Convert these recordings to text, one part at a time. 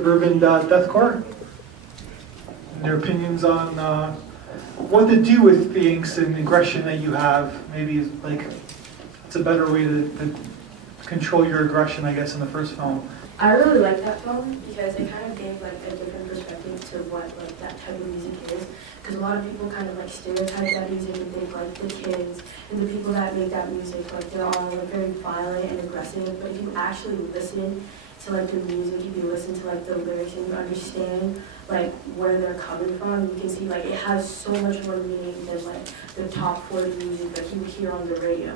Suburban Deathcore, and their opinions on what to do with the angst and aggression that you have. Maybe like it's a better way to control your aggression, I guess, in the first film. I really like that film because it kind of gave like a different perspective to what like that type of music is. Because a lot of people kind of like stereotype that music and think like the kids and the people that make that music like they're all like very violent and aggressive. But if you actually listen to like the music, if you listen to like the lyrics and you understand like where they're coming from, you can see like it has so much more meaning than like the top 40 music that you hear on the radio.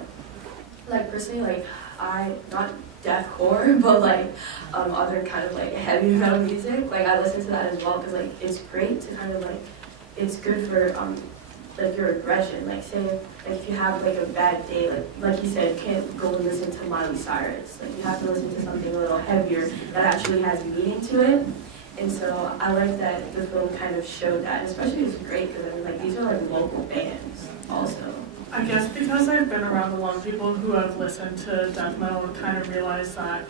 Like personally, like not deathcore, but like other kind of like heavy metal music. Like I listen to that as well because like it's great to kind of like it's good for like your aggression. Like say like if you have like a bad day, like you said, you can't go and listen to Miley Cyrus. Like you have to listen to something a little heavier that actually has meaning to it. And so I like that the film kind of showed that. And especially it's great because I mean like these are like local bands also. I guess because I've been around a lot of people who have listened to death metal and kind of realized that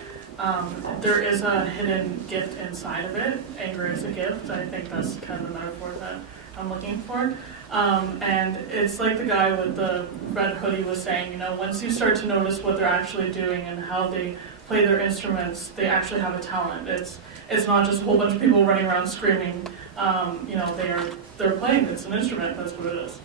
there is a hidden gift inside of it. Anger is a gift. I think that's kind of the metaphor that I'm looking for. And it's like the guy with the red hoodie was saying, you know, once you start to notice what they're actually doing and how they play their instruments, they actually have a talent. It's not just a whole bunch of people running around screaming. You know, they're playing. It's an instrument. That's what it is.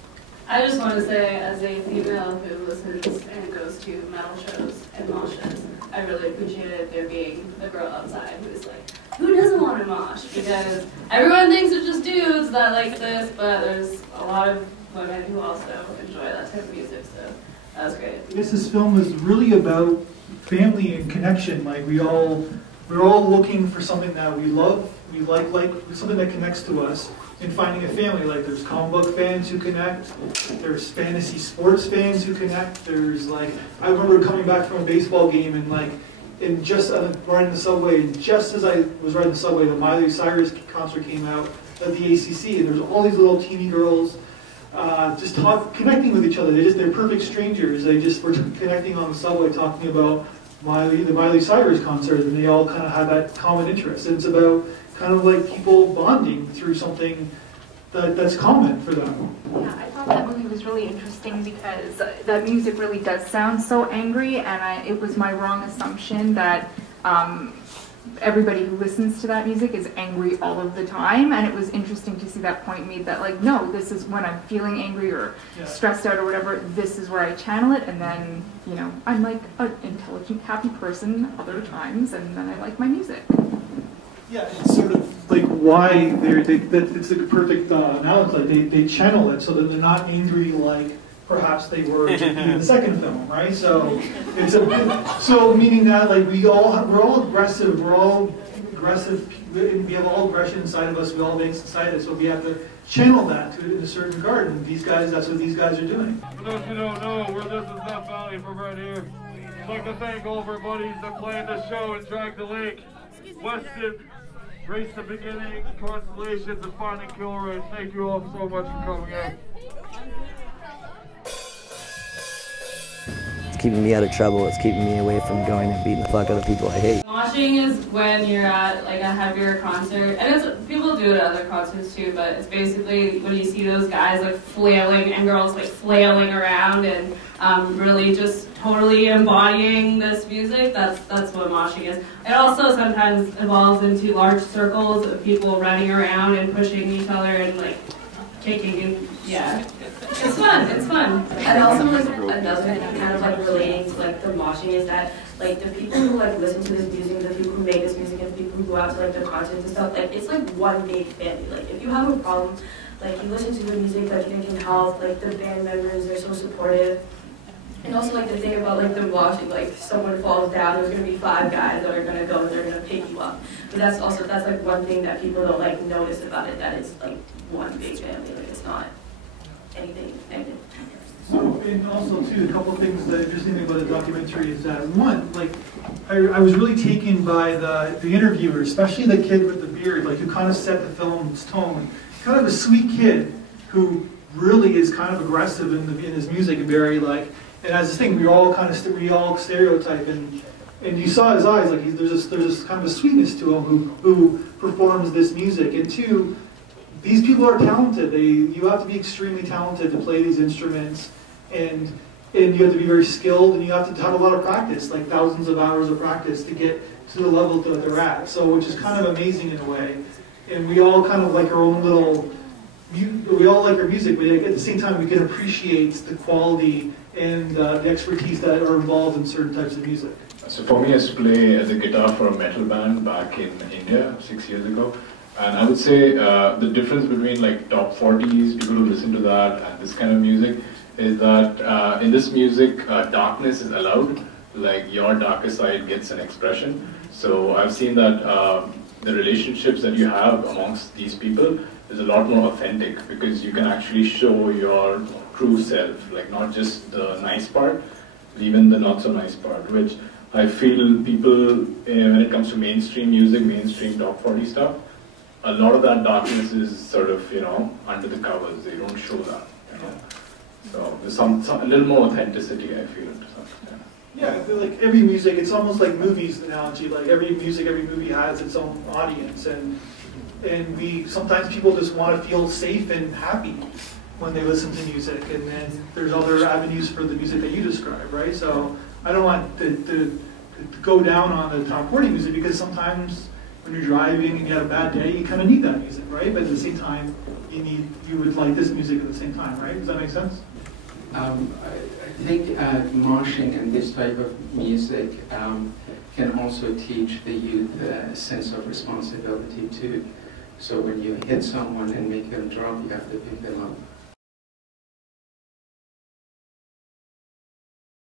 I just want to say, as a female who listens and goes to metal shows and moshes, I really appreciated there being a girl outside who's like, who doesn't want to mosh? Because everyone thinks it's just dudes that like this, but there's a lot of women who also enjoy that type of music, so that was great. I guess this film is really about family and connection. Like we're all looking for something that we love, we like something that connects to us. In finding a family, like there's comic book fans who connect, there's fantasy sports fans who connect, there's like, I remember coming back from a baseball game and like, just riding the subway, and just as I was riding the subway, the Miley Cyrus concert came out at the ACC, and there's all these little teeny girls just connecting with each other. They're perfect strangers. They just were connecting on the subway talking about the Miley Cyrus concert, and they all kind of had that common interest. And it's about kind of like people bonding through something that's common for them. Yeah, I thought that movie was really interesting because that music really does sound so angry, and it was my wrong assumption that everybody who listens to that music is angry all of the time, and it was interesting to see that point made that like, no, this is when I'm feeling angry or stressed out or whatever, this is where I channel it, and then, you know, I'm like an intelligent, happy person other times, and then I like my music. Yeah, it's sort of like why it's the perfect analogy. They channel it so that they're not angry like perhaps they were in the second film, right? So it's so meaning that like we're all aggressive, we have all aggression inside of us, we all have angst inside us, so we have to channel that in a certain regard. And these guys, that's what these guys are doing. For those who don't know, this is Death Valley from right here. I'd like to thank all of our buddies that played the show and Drag the Lake, Weston, Race the Beginning, Constellations, and Finding Kilroy. Thank you all so much for coming out. It's keeping me out of trouble. It's keeping me away from going and beating the fuck out of people I hate. Moshing is when you're at like a heavier concert, and people do it at other concerts too, but it's basically when you see those guys like flailing and girls like flailing around and really just totally embodying this music. That's what moshing is. It also sometimes evolves into large circles of people running around and pushing each other and like kicking and yeah. It's fun, it's fun. And also like another kind of like relating to like the moshing is that like the people who like listen to this music, the people who make this music, and the people who go out to like the concerts and stuff, like it's like one big family. Like if you have a problem, like you listen to the music, like you can help, like the band members, they're so supportive. And also like the thing about like the moshing, like someone falls down, there's gonna be 5 guys that are gonna go and they're gonna pick you up. But that's like one thing that people don't like notice about it, that it's like one big family, like it's not anything negative. So, and also too, a couple of things that interesting about the documentary is that one, like I was really taken by the interviewer, especially the kid with the beard, like who kind of set the film's tone. Kind of a sweet kid who really is kind of aggressive in his music and very like. And as this thing, we all stereotype, and And you saw his eyes, like there's this kind of a sweetness to him who performs this music. And two, these people are talented. You have to be extremely talented to play these instruments, and you have to be very skilled, and you have to have a lot of practice, like thousands of hours of practice to get to the level that they're at. So, which is kind of amazing in a way. And we all kind of like our own little, we all like our music, but at the same time we can appreciate the quality and the expertise that are involved in certain types of music. So for me, I used to play the guitar for a metal band back in India 6 years ago. And I would say the difference between like top 40s, people who listen to that, and this kind of music, is that in this music, darkness is allowed. Like your darker side gets an expression. So I've seen that the relationships that you have amongst these people is a lot more authentic, because you can actually show your true self, like not just the nice part, but even the not so nice part, which I feel people, when it comes to mainstream music, mainstream top 40 stuff, a lot of that darkness is sort of, under the covers. They don't show that, So there's some a little more authenticity, I feel, to some extent. Yeah, I feel like every music, it's almost like movies analogy. Like every movie has its own audience, and sometimes people just want to feel safe and happy when they listen to music, and then there's other avenues for the music that you describe, right? So I don't want to go down on the top 40 music, because sometimes when you're driving and you have a bad day, you kind of need that music, right? But at the same time, you would like this music at the same time, right? Does that make sense? I think marching and this type of music can also teach the youth a sense of responsibility too. So when you hit someone and make them drop, you have to pick them up.